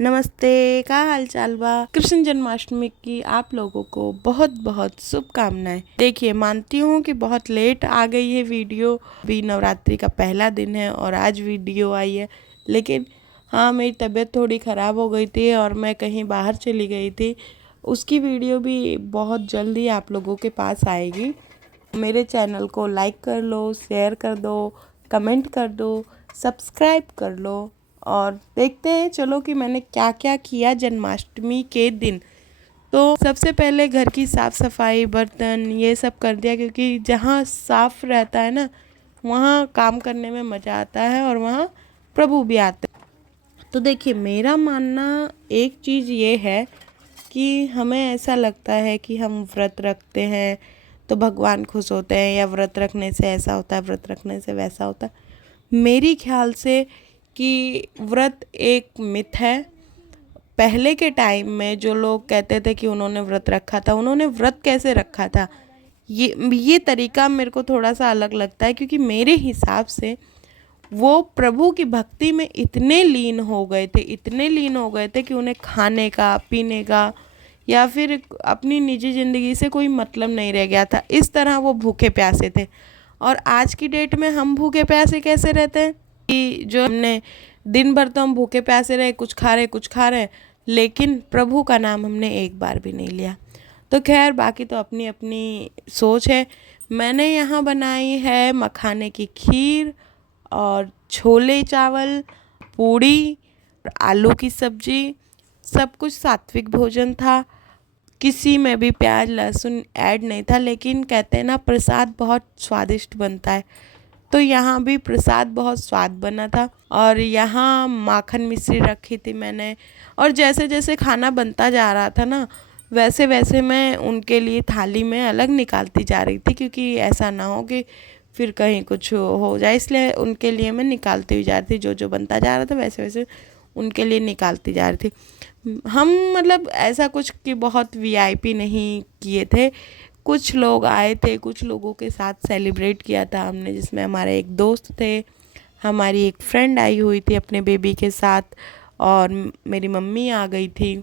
नमस्ते, का हाल चाल बा। कृष्ण जन्माष्टमी की आप लोगों को बहुत बहुत शुभकामनाएं। देखिए, मानती हूँ कि बहुत लेट आ गई है वीडियो। अभी नवरात्रि का पहला दिन है और आज वीडियो आई है, लेकिन हाँ, मेरी तबीयत थोड़ी ख़राब हो गई थी और मैं कहीं बाहर चली गई थी। उसकी वीडियो भी बहुत जल्दी आप लोगों के पास आएगी। मेरे चैनल को लाइक कर लो, शेयर कर दो, कमेंट कर दो, सब्सक्राइब कर लो और देखते हैं चलो कि मैंने क्या क्या किया जन्माष्टमी के दिन। तो सबसे पहले घर की साफ़ सफाई, बर्तन ये सब कर दिया, क्योंकि जहाँ साफ़ रहता है ना, वहाँ काम करने में मज़ा आता है और वहाँ प्रभु भी आते हैं। तो देखिए, मेरा मानना एक चीज़ ये है कि हमें ऐसा लगता है कि हम व्रत रखते हैं तो भगवान खुश होते हैं, या व्रत रखने से ऐसा होता है, व्रत रखने से वैसा होता है। मेरी ख्याल से कि व्रत एक मिथ है। पहले के टाइम में जो लोग कहते थे कि उन्होंने व्रत रखा था, उन्होंने व्रत कैसे रखा था, ये तरीका मेरे को थोड़ा सा अलग लगता है, क्योंकि मेरे हिसाब से वो प्रभु की भक्ति में इतने लीन हो गए थे, इतने लीन हो गए थे कि उन्हें खाने का, पीने का या फिर अपनी निजी ज़िंदगी से कोई मतलब नहीं रह गया था। इस तरह वो भूखे प्यासे थे। और आज की डेट में हम भूखे प्यासे कैसे रहते हैं कि जो हमने दिन भर तो हम भूखे प्यासे रहे, कुछ खा रहे, लेकिन प्रभु का नाम हमने एक बार भी नहीं लिया। तो खैर, बाकी तो अपनी अपनी सोच है। मैंने यहाँ बनाई है मखाने की खीर और छोले चावल, पूड़ी, आलू की सब्जी। सब कुछ सात्विक भोजन था। किसी में भी प्याज लहसुन ऐड नहीं था, लेकिन कहते हैं ना, प्रसाद बहुत स्वादिष्ट बनता है। तो यहाँ भी प्रसाद बहुत स्वाद बना था। और यहाँ माखन मिश्री रखी थी मैंने। और जैसे जैसे खाना बनता जा रहा था ना, वैसे वैसे मैं उनके लिए थाली में अलग निकालती जा रही थी, क्योंकि ऐसा ना हो कि फिर कहीं कुछ हो जाए, इसलिए उनके लिए मैं निकालती हुई जा रही थी। जो जो बनता जा रहा था वैसे वैसे उनके लिए निकालती जा रही थी। हम मतलब ऐसा कुछ कि बहुत वीआईपी नहीं किए थे। कुछ लोग आए थे, कुछ लोगों के साथ सेलिब्रेट किया था हमने, जिसमें हमारे एक दोस्त थे, हमारी एक फ्रेंड आई हुई थी अपने बेबी के साथ, और मेरी मम्मी आ गई थी।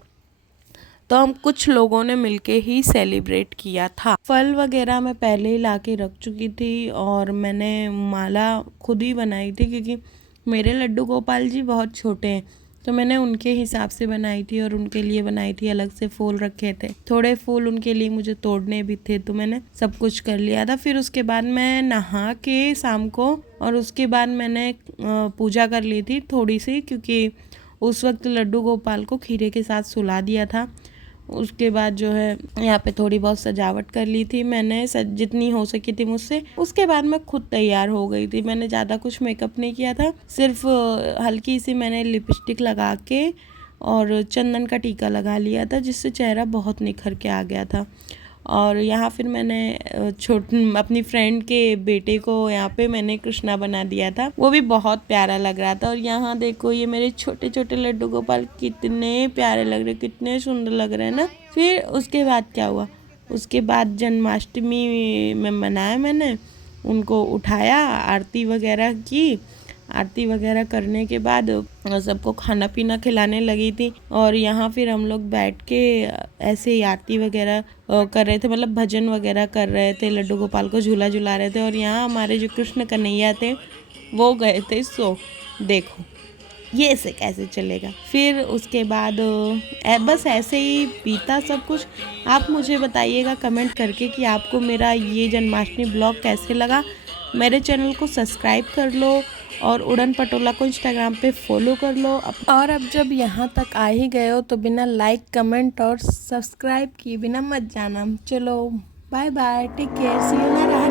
तो हम कुछ लोगों ने मिलके ही सेलिब्रेट किया था। फल वगैरह मैं पहले ही ला के रख चुकी थी और मैंने माला खुद ही बनाई थी, क्योंकि मेरे लड्डू गोपाल जी बहुत छोटे हैं, तो मैंने उनके हिसाब से बनाई थी और उनके लिए बनाई थी। अलग से फूल रखे थे, थोड़े फूल उनके लिए मुझे तोड़ने भी थे, तो मैंने सब कुछ कर लिया था। फिर उसके बाद मैं नहा के शाम को, और उसके बाद मैंने पूजा कर ली थी थोड़ी सी, क्योंकि उस वक्त लड्डू गोपाल को खीरे के साथ सुला दिया था। उसके बाद जो है यहाँ पे थोड़ी बहुत सजावट कर ली थी मैंने, जितनी हो सकी थी मुझसे। उसके बाद मैं खुद तैयार हो गई थी। मैंने ज़्यादा कुछ मेकअप नहीं किया था, सिर्फ हल्की सी मैंने लिपस्टिक लगा के और चंदन का टीका लगा लिया था, जिससे चेहरा बहुत निखर के आ गया था। और यहाँ फिर मैंने अपनी फ्रेंड के बेटे को यहाँ पे मैंने कृष्णा बना दिया था, वो भी बहुत प्यारा लग रहा था। और यहाँ देखो, ये मेरे छोटे छोटे लड्डू गोपाल कितने प्यारे लग रहे, कितने सुंदर लग रहे हैं ना। फिर उसके बाद क्या हुआ, उसके बाद जन्माष्टमी में मनाया मैंने, उनको उठाया, आरती वगैरह की। आरती वगैरह करने के बाद सबको खाना पीना खिलाने लगी थी। और यहाँ फिर हम लोग बैठ के ऐसे ही आरती वगैरह कर रहे थे, मतलब भजन वगैरह कर रहे थे, लड्डू गोपाल को झूला झुला रहे थे। और यहाँ हमारे जो कृष्ण कन्हैया थे वो गए थे सो। देखो ये से कैसे चलेगा। फिर उसके बाद बस ऐसे ही बीता सब कुछ। आप मुझे बताइएगा कमेंट करके कि आपको मेरा ये जन्माष्टमी ब्लॉग कैसे लगा। मेरे चैनल को सब्सक्राइब कर लो और उड़न पटोला को इंस्टाग्राम पे फॉलो कर लो। और अब जब यहाँ तक आ ही गए हो तो बिना लाइक, कमेंट और सब्सक्राइब किए बिना मत जाना। चलो bye bye, take care, see you.